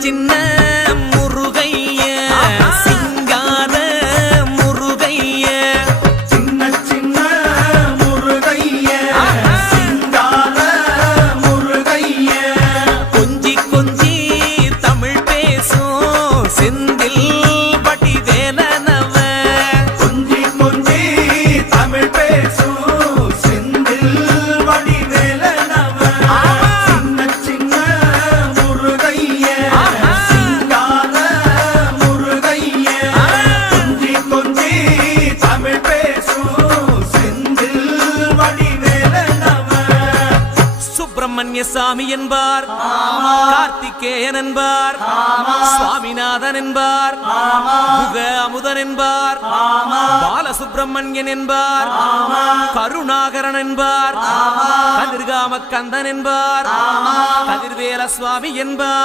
சின்ன முருகைய சிங்கார முருகைய சின்ன சின்ன முருகைய சிங்கார முருகைய கொஞ்சி கொஞ்சி தமிழ் பேசும் செந்தில் வடிவேலனவ கொஞ்சி கொஞ்சி தமிழ் பேசும் செந்தில் வடிவேலனவ சின்ன சின்ன முருகைய சிங்கார முருகைய கொஞ்சி கொஞ்சி தமிழ் பேசும் செந்தில் வடிவேலனவ சுப்பிரமணிய சாமி என்பார் கார்த்திகேயன் என்பார் சுவாமிநாதன் என்பார் முக அமுதன் என்பார் பாலசுப்பிரமணியன் என்பார் கருணாகரன் என்பார் கதிர்காம கந்தன் என்பார் கதிர்வேல சுவாமி என்பார்